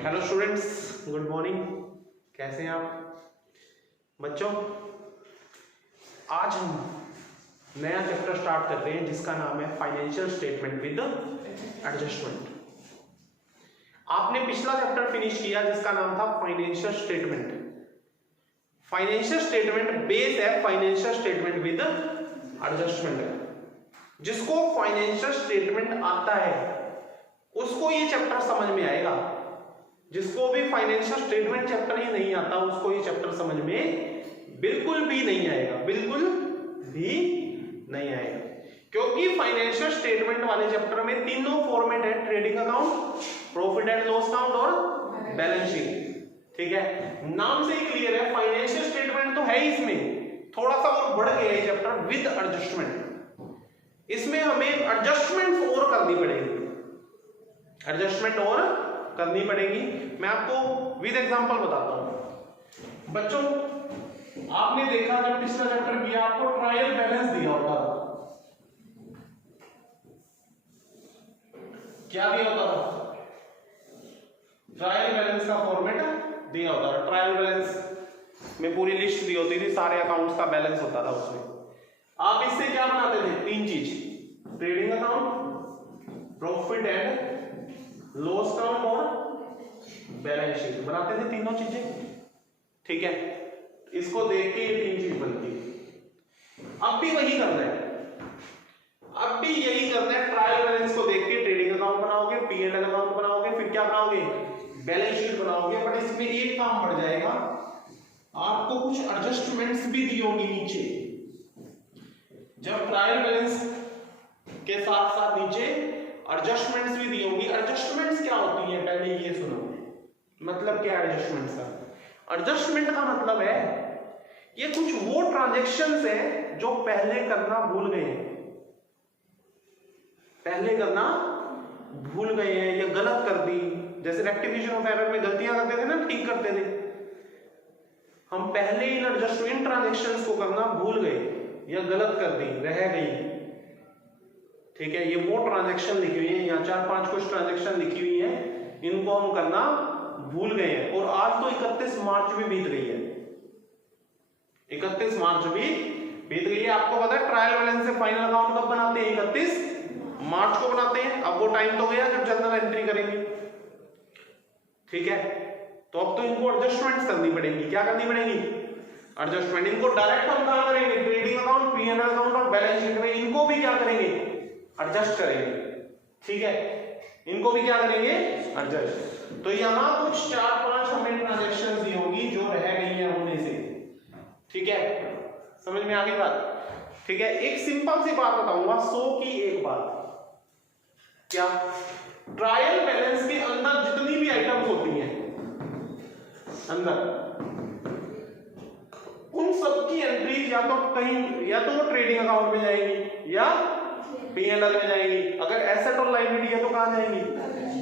Hello students, good morning. कैसे हैं आप बच्चों? आज हम नया चैप्टर स्टार्ट करते हैं जिसका नाम है फाइनेंशियल स्टेटमेंट विद एडजस्टमेंट। आपने पिछला चैप्टर फिनिश किया जिसका नाम था financial statement. Financial statement base है फाइनेंशियल स्टेटमेंट विद एडजस्टमेंट है। जिसको फाइनेंशियल स्टेटमेंट आता है उसको ये चैप्टर समझ में आएगा। जिसको भी फाइनेंशियल स्टेटमेंट चैप्टर ही नहीं आता उसको ये चैप्टर समझ में बिल्कुल भी नहीं आएगा, बिल्कुल भी नहीं आएगा। क्योंकि फाइनेंशियल स्टेटमेंट वाले चैप्टर में तीनों फॉर्मेट है, trading account, profit and loss account और बैलेंस शीट। ठीक है, नाम से ही क्लियर है, फाइनेंशियल स्टेटमेंट तो है ही, इसमें थोड़ा सा और बढ़ गया है चैप्टर विद एडजस्टमेंट। इसमें हमें एडजस्टमेंट और करनी पड़ेगी, एडजस्टमेंट और करनी पड़ेगी। मैं आपको विद एग्जांपल बताता हूं। बच्चों, आपने देखा जब पिछला चैप्टर किया आपको ट्रायल बैलेंस दिया होता था। क्या दिया होता था? ट्रायल बैलेंस का फॉर्मेट दिया होता था। ट्रायल बैलेंस में पूरी लिस्ट दी होती थी, सारे अकाउंट्स का बैलेंस होता था उसमें। आप इससे क्या बनाते थे? तीन चीज, trading account, profit and loss account और बैलेंस शीट बनाते थे, तीनों चीजें। ठीक है, इसको देख के ये तीन चीज बनती है। अब भी वही करना है, अब भी यही करना है। ट्रायल बैलेंस को देख के ट्रेडिंग अकाउंट बनाओगे, P&L अकाउंट बनाओगे, फिर क्या बनाओगे? बैलेंस शीट बनाओगे। बट इसमें एक काम बढ़ जाएगा, आपको कुछ एडजस्टमेंट्स भी दी होगी नीचे। जब ट्रायल बैलेंस के साथ साथ नीचे एडजस्टमेंट्स भी दी होंगी। एडजस्टमेंट्स क्या होती है पहले ये सुनो, मतलब क्या एडजस्टमेंट्स का? एडजस्टमेंट का मतलब है ये कुछ वो ट्रांजैक्शंस है जो पहले करना भूल गए हैं, पहले करना भूल गए हैं या गलत कर दी। जैसे रेक्टिफिकेशन ऑफ एरर में गलतियां करते थे ना, ठीक करते थे, हम पहले इन एडजस्टमेंट ट्रांजैक्शंस को करना भूल गए या गलत कर दी, रह गई। ठीक है, ये वो ट्रांजैक्शन लिखी हुई है, यहाँ 4-5 कुछ ट्रांजैक्शन लिखी हुई है, इनको हम करना भूल गए हैं। और आज तो 31 मार्च भी बीत गई है, 31 मार्च भी बीत गई है। आपको पता है ट्रायल बैलेंस से फाइनल अकाउंट कब बनाते हैं? 31 मार्च को बनाते हैं। अब वो टाइम तो गया जब जर्नल एंट्री करेंगे। ठीक है, तो अब तो इनको एडजस्टमेंट्स करनी पड़ेगी। क्या करनी पड़ेगी? एडजस्टमेंट। इनको डायरेक्ट हम कहां करेंगे? ट्रेडिंग अकाउंट, P&L अकाउंट और बैलेंस शीट में। इनको भी क्या करेंगे? एडजस्ट करेंगे। ठीक है, इनको भी क्या करेंगे? एडजस्ट। तो यहां कुछ 4-5 हमें ट्रांजैक्शंस दी होंगी जो रह गई है होने से। ठीक है, समझ में आ गई बात? ठीक है, एक सिंपल सी बात बताऊंगा, 100 की एक बात। क्या? ट्रायल बैलेंस के अंदर जितनी भी आइटम्स होती हैं अंदर, उन सब की एंट्री या तो कहीं, या तो वो ट्रेडिंग अकाउंट में जाएगी या P&L में जाएगी। अगर एसेट और लायबिलिटी है तो कहां जाएंगी?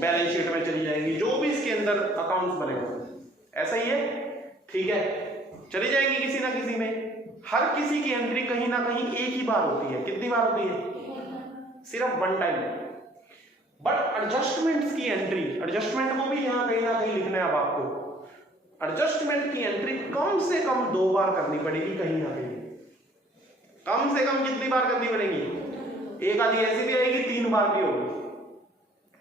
बैलेंस शीट में चली जाएंगी, जो भी इसके अंदर अकाउंट्स बनेगा। ऐसा ही है, ठीक है, चली जाएंगी किसी ना किसी में। हर किसी की एंट्री कहीं ना कहीं एक ही बार होती है। कितनी बार होती है? सिर्फ वन टाइम। बट एडजस्टमेंट्स की एंट्री, एडजस्टमेंट को भी यहां कहीं ना कहीं लिखना है अब आपको। एडजस्टमेंट की एंट्री कम से कम 2 बार करनी पड़ेगी कहीं ना कहीं। कम से कम कितनी बार करनी पड़ेगी? एक आधी ऐसी भी आएगी 3 बार भी होगी,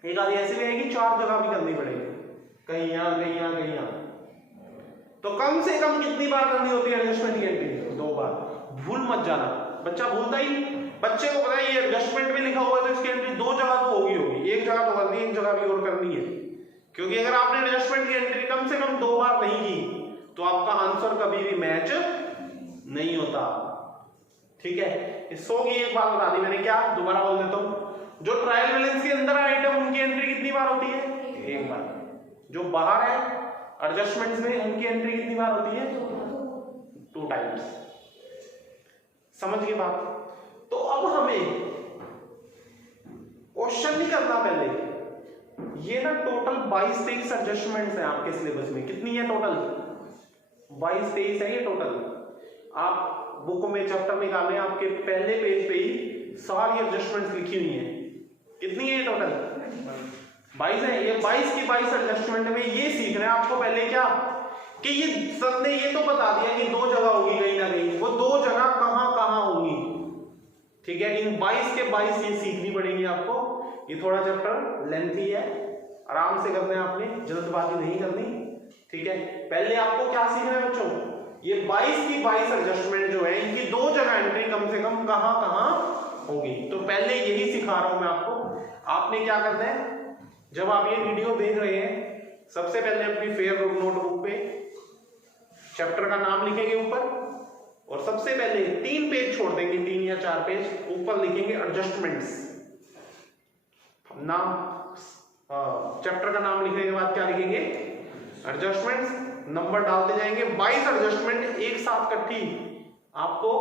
एक आधी ऐसी भी आएगी 4 जगह भी करनी पड़ेगी, कहीं यहां कहीं यहां कहीं यहां। तो कम से कम कितनी बार करनी होती है एडजस्टमेंट की एंट्री? 2 बार। भूल मत जाना, बच्चा भूलता ही नहीं। बच्चे को पता है ये एडजस्टमेंट में लिखा हुआ है तो इसकी एंट्री 2 जगह तो होगी, एक जगह तो करनी है, एक जगह भी और करनी है। क्योंकि अगर आपने एडजस्टमेंट की एंट्री कम से कम 2 बार नहीं की तो आपका आंसर कभी भी मैच नहीं होता। ठीक है, 100 की एक बात बता दी मैंने। क्या? दोबारा बोल देता हूं, जो ट्रायल बैलेंस के अंदर आइटम उनकी एंट्री कितनी बार होती है? 1 बार। जो बाहर है एडजस्टमेंट्स में उनकी एंट्री कितनी बार होती है? 2 टाइम्स। समझ गए बात? तो अब हमें क्वेश्चन नहीं करना पहले। ये ना टोटल 22-23 एडजस्टमेंट्स हैं आपके सिलेबस में। कितनी है टोटल? 22-23 है ये टोटल। आप बुक में चैप्टर निकालें, आपके पहले पेज पे ही सारी एडजस्टमेंट्स लिखी हुई हैं। कितनी है टोटल? 22 है, ये 22 की 22 एडजस्टमेंट में ये सीख रहे हैं आपको पहले क्या कि ये सर ने ये तो बता दिया कि दो जगह होगी कहीं ना कहीं, वो दो जगह कहां कहां होंगी, ठीक है। इन 22 के 22 ये सीखनी पड़ेगी आपको। ये थोड़ा चैप्टर लेंथी है, आराम से करना है आपने, जल्दबाजी नहीं करनी, ठीक है। पहले आपको क्या सीखना है बच्चों, ये 22 की 22 एडजस्टमेंट जो है इनकी दो जगह एंट्री कम से कम कहां कहां होगी, तो पहले यही सिखा रहा हूं मैं आपको। आपने क्या करना है, जब आप ये वीडियो देख रहे हैं सबसे पहले अपनी फेयर नोटबुक पे चैप्टर का नाम लिखेंगे ऊपर, और सबसे पहले 3 पेज छोड़ देंगे, 3 या 4 पेज, ऊपर लिखेंगे एडजस्टमेंट्स नाम, चैप्टर का नाम लिखने के बाद क्या लिखेंगे, एडजस्टमेंट्स, नंबर डालते जाएंगे। 22 एडजस्टमेंट एक साथ इकट्ठी आपको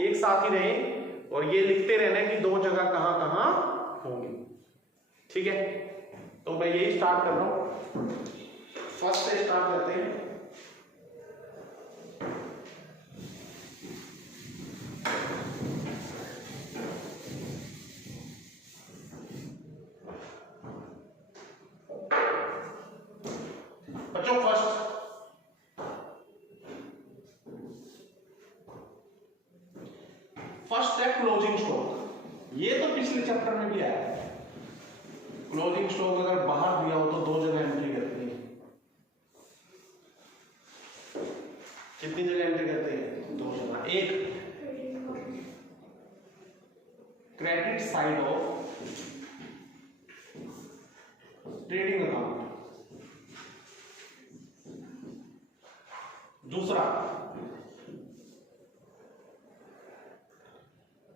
एक साथ ही रहे, और ये लिखते रहना है कि दो जगह कहां कहां होंगी, ठीक है। तो मैं यही स्टार्ट कर रहा हूं, फर्स्ट से स्टार्ट करते हैं। बच्चों फर्स्ट है क्लोजिंग स्टॉक। ये तो पिछले चैप्टर में भी आया है। क्लोजिंग स्टॉक अगर बाहर दिया हो तो दो जगह एंट्री करती है, कितनी जगह एंट्री करते हैं, दो जगह। एक credit side of trading account, दूसरा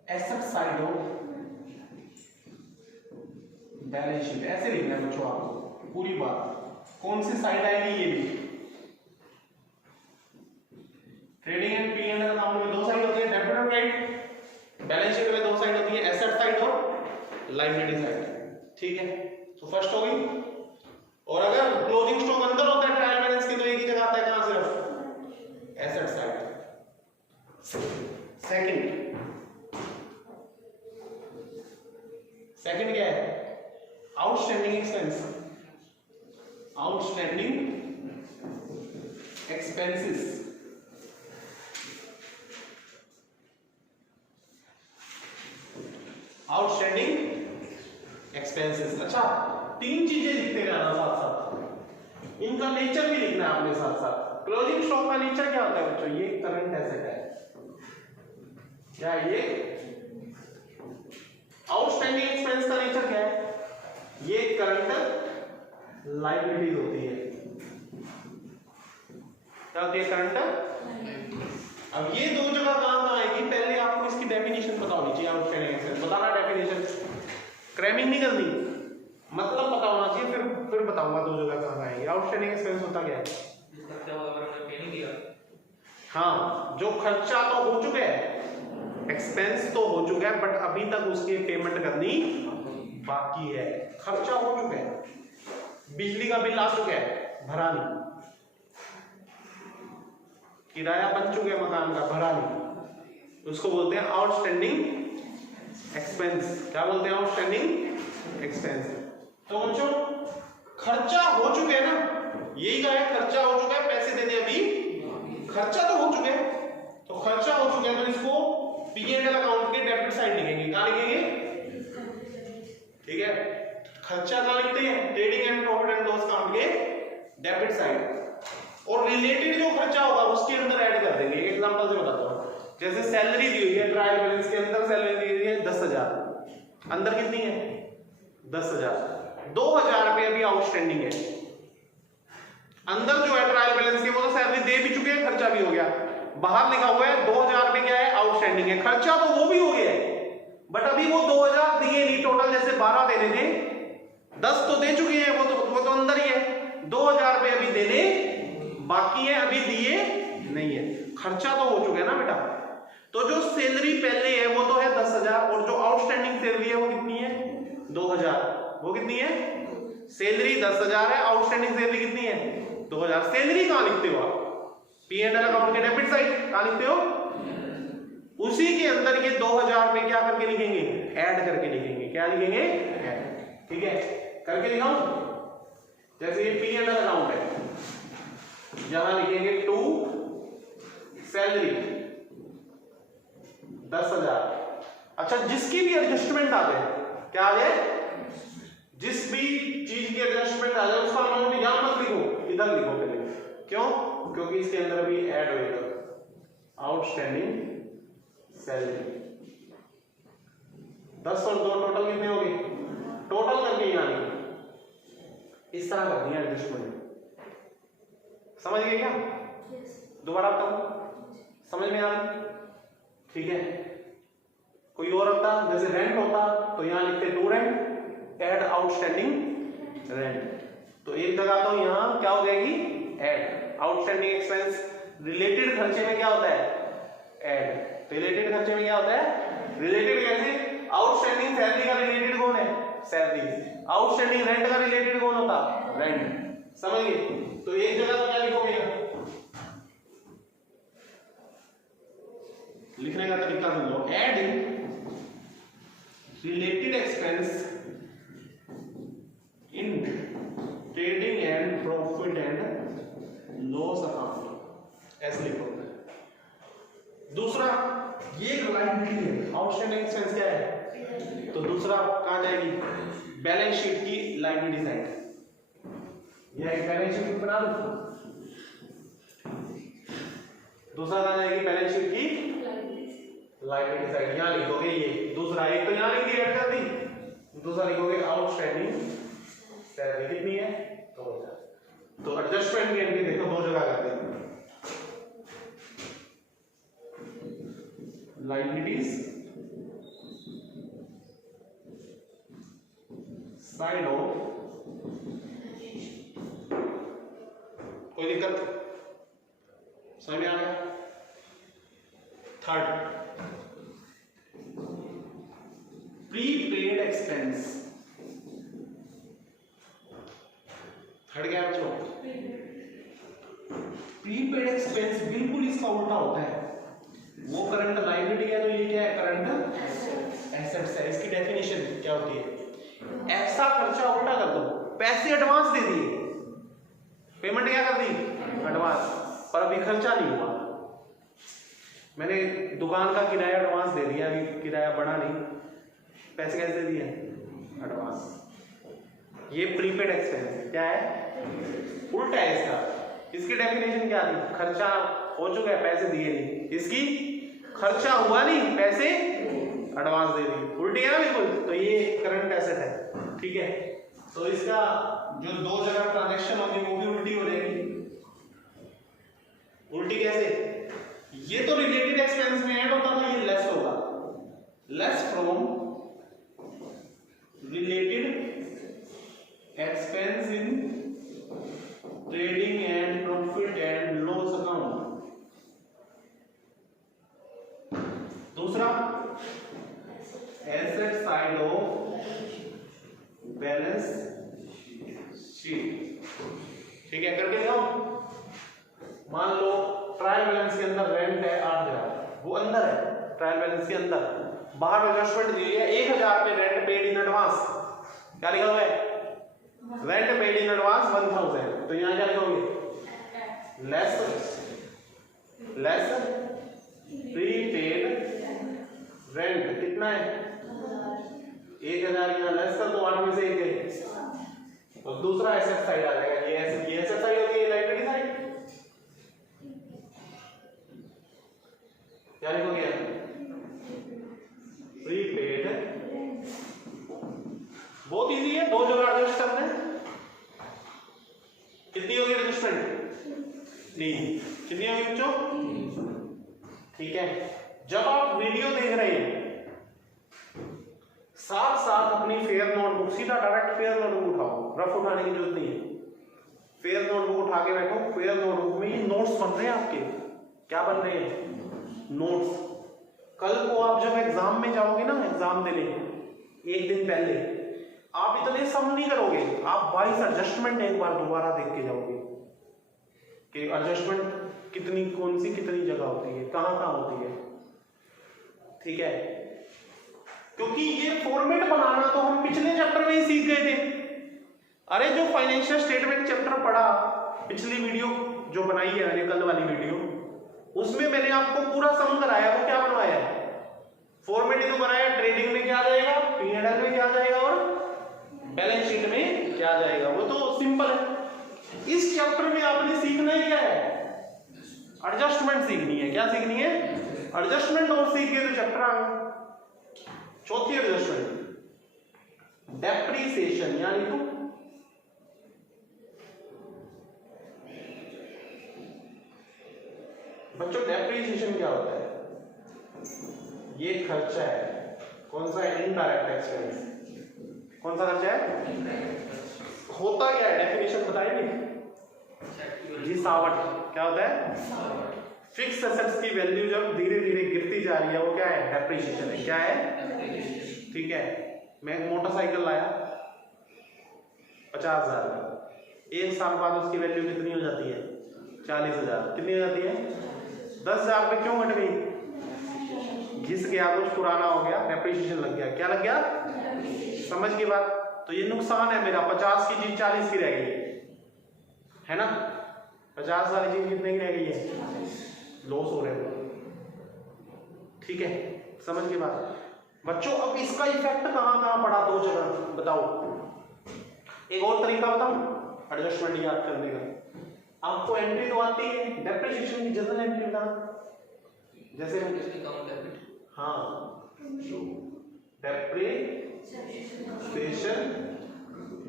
asset side of balance sheet. ऐसे लिखना है बच्चों आपको पूरी बात, कौन सी साइड आएगी ये भी। Trading and P and L account में दो साइड होती है, डेबिट और क्रेडिट। बैलेंस शीट में दो साइड होती है, एसेट साइड और लायबिलिटी साइड, ठीक है। तो फर्स्ट हो गई। और अगर क्लोजिंग स्टॉक अंदर होता है ट्रायल बैलेंस के तो एक ही जगह आता है, कहां, सिर्फ एसेट साइड। सेकंड क्या है, outstanding expense, outstanding expenses. Outstanding expenses. अच्छा, 3 चीजें लिखते रहना साथ साथ, इनका नेचर भी लिखना है आपने साथ साथ। क्लोजिंग स्टॉक का नेचर क्या होता है बच्चों, ये करंट एसेट है क्या, ये आउटस्टैंडिंग एक्सपेंस का नेचर क्या है, ये करंट लायबिलिटीज होती है, क्या होती है, करंट। अब ये दो जगह कहां आएगी, पहले आपको इसकी डेफिनेशन पता होनी चाहिए। आउटस्टैंडिंग एक्सपेंस बताना, डेफिनेशन क्रैमिंग नहीं करनी, मतलब पता होना चाहिए, फिर बताऊंगा दो जगह कहां आएगी। आउटस्टैंडिंग एक्सपेंस होता क्या है, हाँ, जो खर्चा तो हो चुका है, एक्सपेंस तो हो चुका है, बट अभी तक उसकी पेमेंट करनी बाकी है। खर्चा हो चुका है, बिजली का बिल आ चुका है, भरा नहीं, किराया बन चुका है मकान का, भरा नहीं, उसको बोलते हैं आउटस्टैंडिंग एक्सपेंस। क्या बोलते हैं, आउटस्टैंडिंग एक्सपेंस। तो बच्चों खर्चा हो चुके हैं ना, यही कहा है, खर्चा हो चुका है, पैसे देने अभी, खर्चा तो हो चुके हैं, तो खर्चा हो चुके हैं, तो इसको पी एंड एल अकाउंट के डेबिट साइड लिखेंगे। कहां लिखेंगे, ठीक है, खर्चा कहां लिखते हैं, trading and profit and loss account के डेबिट साइड, और रिलेटेड जो खर्चा होगा उसके अंदर ऐड कर देंगे। एक एग्जांपल से बताता हूं, जैसे सैलरी दी हुई है, ट्रायल बैलेंस के अंदर सैलरी दी हुई है 10,000, अंदर कितनी है, 10,000, 2,000 रुपए अभी आउटस्टैंडिंग है। अंदर जो है ट्रायल बैलेंस के वो तो सैलरी दे भी चुके हैं, खर्चा भी हो गया, बाहर लिखा हुआ है 2,000 रुपए क्या है, आउटस्टैंडिंग है, खर्चा तो वो भी हो गया है, बट अभी वो 2,000 दिए नहीं, टोटल जैसे 12 देने थे, 10 तो दे चुके हैं, वो तो अंदर ही है, 2,000 रुपए अभी देने बाकी है, अभी दिए नहीं है, खर्चा तो हो चुका है ना बेटा। तो जो सैलरी पहले है वो तो है 10,000, और जो आउटस्टैंडिंग सैलरी है वो कितनी है, 2,000, वो कितनी है, सैलरी 10,000 है, आउटस्टैंडिंग सैलरी कितनी है, 2,000। सैलरी कहां लिखते हो आप, पी एंड एल अकाउंट के डेबिट साइड कहां लिखते हो, उसी के अंदर ये 2,000 रुपए क्या करके लिखेंगे, ऐड करके लिखेंगे। क्या लिखेंगे, ऐड, ठीक है। करके दिखाऊं? जैसे ये पी एंड एल अकाउंट है, यहां लिखेंगे टू सैलरी 10,000। अच्छा, जिसकी भी एडजस्टमेंट आ जाए, क्या आ जाए, जिस भी चीज की एडजस्टमेंट आ जाए उसका अमाउंट यहां मत लिखो, इधर लिखो पहले। क्यों? क्योंकि इसके अंदर भी ऐड होएगा आउटस्टैंडिंग सैलरी। 10 और 2 टोटल कितने हो गए? टोटल करके यहां लिखो, इस तरह कर दिया एडजस्टमेंट। समझ गए क्या? दोबारा बताऊं, समझ में आ रही? ठीक है। कोई और होता, जैसे रेंट होता तो यहां लिखते to rent, add outstanding rent. तो एक जगह तो यहां क्या हो जाएगी, ऐड आउटस्टैंडिंग एक्सपेंस। रिलेटेड खर्चे में क्या होता है, ऐड। रिलेटेड खर्चे में क्या होता है, रिलेटेड कैसे? आउटस्टैंडिंग सैलरी का रिलेटेड कौन है, सैलरी। आउटस्टैंडिंग रेंट का रिलेटेड कौन होता, रेंट। समझ गए? तो एक जगह तो क्या लिखोगे, लिखने का तरीका समझो, add related expense in trading and profit and loss account, ऐसे लिखो। दूसरा, ये लायबिलिटी है, आउटस्टैंडिंग एक्सपेंस क्या है, तो दूसरा कहां जाएगी, बैलेंस शीट की लायबिलिटी साइड। यह एक बैलेंस शीट बना दो, दूसरा कहां जाएगी, बैलेंस शीट की लायबिलिटी साइड। यहां लिखोगे ये दूसरा, एक तो यहां लिख दी, ऐड कर दी, दूसरा लिखोगे आउटस्टैंडिंग सैलरी कितनी है, 2000। तो एडजस्टमेंट भी इनके देखो दो जगह करते हैं, लायबिलिटीज साइड ऑफ। कोई दिक्कत समझ में आ गया? Third, prepaid expense. थर्ड क्या बच्चों, प्रीपेड एक्सपेंस बिल्कुल इसका उल्टा होता है। वो करंट लायबिलिटी है तो ये क्या है, करंट एसेट्स है। इसकी डेफिनेशन क्या होती है, ऐसा खर्चा उल्टा कर दो, पैसे एडवांस दे दिए, पेमेंट क्या कर दी, एडवांस, पर अभी खर्चा नहीं हुआ। मैंने दुकान का किराया एडवांस दे दिया, अभी किराया बढ़ा नहीं, पैसे कैसे दिए, एडवांस। ये प्रीपेड एक्सपेंस है, क्या है, उल्टा है इसका। इसकी डेफिनेशन क्या थी, खर्चा हो चुका है, पैसे दिए नहीं, इसकी खर्चा हुआ नहीं, पैसे एडवांस दे दी, उल्टी है ना बिल्कुल। तो ये करंट एसेट है, ठीक है। तो इसका जो दो जगह ट्रांजैक्शन होगी वो भी उल्टी हो जाएगी। उल्टी कैसे, ये तो रिलेटेड एक्सपेंस में ऐड होता था, ये लेस होगा, less from related expense in trading and profit and loss account. दूसरा, asset side of balance sheet. ठीक है, करके जाओ। मान लो ट्रायल बैलेंस के अंदर रेंट है 8,000, वो अंदर है ट्रायल बैलेंस के अंदर, बाहर एडजस्टमेंट दी है 1,000 पे रेंट पेड इन एडवांस। क्या लिखा हुआ है, रेंट पेड इन एडवांस 1,000। तो यहां क्या लिखोगे, लेस प्रीपेड रेंट कितना है, 1,000। यहां लेस कर दो, 8 में से 1 है। और दूसरा एसेट साइड आ जाएगा, ये एसेट साइड होती है, लायबिलिटी साइड। क्या लिखोगे, प्रीपेड। बहुत इजी है, दो जगह एडजस्ट करना है। कितनी होगी एडजस्टमेंट, 3। कितनी होगी बच्चों, ठीक है। जब आप वीडियो देख रहे हैं, साथ साथ अपनी फेयर नोटबुक, सीधा डायरेक्ट फेयर नोटबुक उठाओ, रफ उठाने की जरूरत नहीं है। फेयर नोटबुक उठा के बैठो, फेयर नोटबुक में ये नोट्स बन रहे हैं आपके। क्या बन रहे हैं, नोट्स। कल को आप जब एग्जाम में जाओगे ना, एग्जाम देने एक दिन पहले, आप इतने सम नहीं करोगे, आप 22 एडजस्टमेंट एक बार दोबारा देख के जाओगे कि एडजस्टमेंट कितनी, कौन सी कितनी जगह होती है, कहां कहां होती है, ठीक है। क्योंकि ये फॉर्मेट बनाना तो हम पिछले चैप्टर में ही सीख गए थे। अरे जो फाइनेंशियल स्टेटमेंट चैप्टर पढ़ा, पिछली वीडियो जो बनाई है मैंने, कल वाली वीडियो, उसमें मैंने आपको पूरा सम कराया। वो क्या बनवाया है, फॉर्मेट तो बनाया, ट्रेडिंग में क्या आ जाएगा, P&L में क्या आ जाएगा और बैलेंस शीट में क्या आ जाएगा। वो तो सिंपल है। इस चैप्टर में आपने सीखना ही क्या है, एडजस्टमेंट सीखनी है। क्या सीखनी है, एडजस्टमेंट। और सीख गए तो चैप्टर आ गया। चौथी एडजस्टमेंट डेप्रिसिएशन, यानी तो बच्चों डेप्रिसिएशन क्या होता है, ये खर्चा है। कौन सा है, इनडायरेक्ट एक्सपेंस। कौन सा खर्चा है, होता क्या है, डेफिनेशन बताएंगे जी। सावट क्या होता है, फिक्स एसेट्स की वैल्यू जब धीरे धीरे गिरती जा रही है, वो क्या है, डेप्रिसिएशन है। क्या है, ठीक है। मैं एक मोटरसाइकिल लाया 50,000 का, एक साल बाद उसकी वैल्यू कितनी हो जाती है, 40,000। कितनी हो जाती है, 10,000 पे क्यों घट गई, घिस गया, कुछ पुराना हो गया, डेप्रिसिएशन लग गया। क्या लग गया, समझ की बात। तो ये नुकसान है मेरा, 50 की चीज 40 की रह गई है ना, 50 वाली चीज कितने की रह गई है, लॉस हो रहे हैं। ठीक है, समझ के बाद बच्चों अब इसका इफेक्ट कहां पड़ा, दो जगह बताओ। एक और तरीका बताऊं एडजस्टमेंट याद करने का। आपको एंट्री तो आती है, डेप्रिसिएशन की जनरल एंट्री बता, जैसे हाँ, depreciation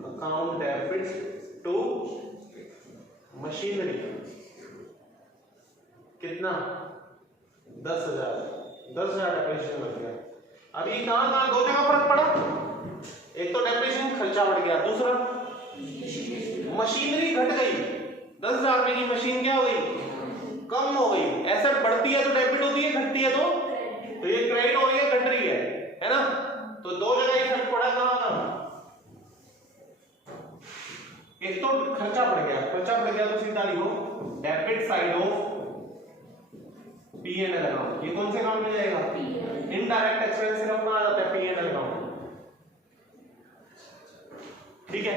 account debit to machinery, कितना, 10,000 डेप्रिसिएशन लग गया। अभी कहां दो जगह फर्क पड़ा, एक तो डेप्रिसिएशन खर्चा बढ़ गया, दूसरा मशीनरी घट गई। 10,000 रुपए की मशीन क्या हो गई, कम हो गई। एसेट बढ़ती है तो डेबिट होती है, घटती है तो ये क्रेडिट हो रही है, घट रही है ना। तो दो जगह इफेक्ट पड़ा, कहां, एक तो खर्चा बढ़ गया, तो सीधा लिखो debit side of P&L account. ये कौन से अकाउंट में जाएगा, इनडायरेक्ट एक्सपेंस सिर्फ कहां आ जाता है, P&L अकाउंट। ठीक है।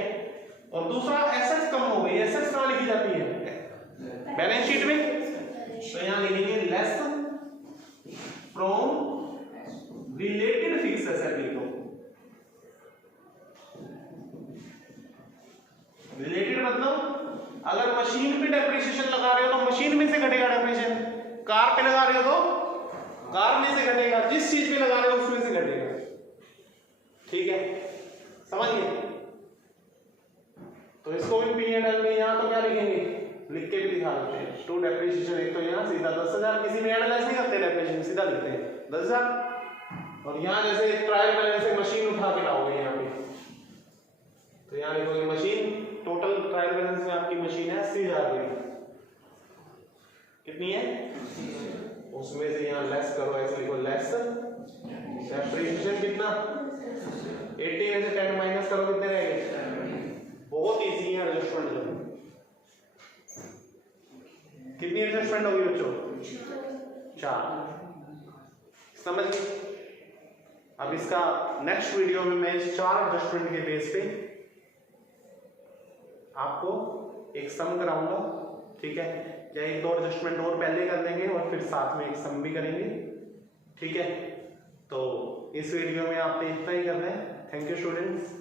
और दूसरा एसेट्स कम हो गई, एसेट्स कहां लिखी जाती है, बैलेंस शीट में। तो यहां लिखेंगे less from related fix asset लिखो। रिलेटेड मतलब अगर मशीन पे डेप्रिसिएशन लगा रहे हो तो मशीन में से घटेगा डेप्रिसिएशन, कार पे लगा रहे हो तो कार में से घटेगा, जिस चीज पे लगा रहे हो उसमें से घटेगा। ठीक है, समझ गए। तो इसको भी P&L में यहां तो क्या लिखेंगे, लिख के भी दिखा देते हैं, टू डेप्रिसिएशन। एक तो यहां सीधा 10,000, किसी में एनालाइज नहीं करते डेप्रिसिएशन, सीधा लिखते हैं 10,000। और यहां जैसे ट्रायल बैलेंस से मशीन उठा के लाओगे यहां पे, तो यहां लिखोगे मशीन, टोटल ट्रायल बैलेंस में आपकी मशीन है 80,000 की, कितनी है, उसमें से यहां लेस करो, ऐसे लिखो लेस डेप्रिसिएशन कितना, 80 में से 10 माइनस करो, कितने रहेंगे। बहुत इजी है एडजस्टमेंट। कितनी एडजस्टमेंट होगी बच्चों, 4। समझ गए। अब इसका नेक्स्ट वीडियो में मैं इस 4 एडजस्टमेंट के बेस पे आपको एक सम कराऊंगा। ठीक है, या एक दो एडजस्टमेंट और पहले कर देंगे और फिर साथ में एक सम भी करेंगे। ठीक है, तो इस वीडियो में आपने इतना ही करना है। Thank you students.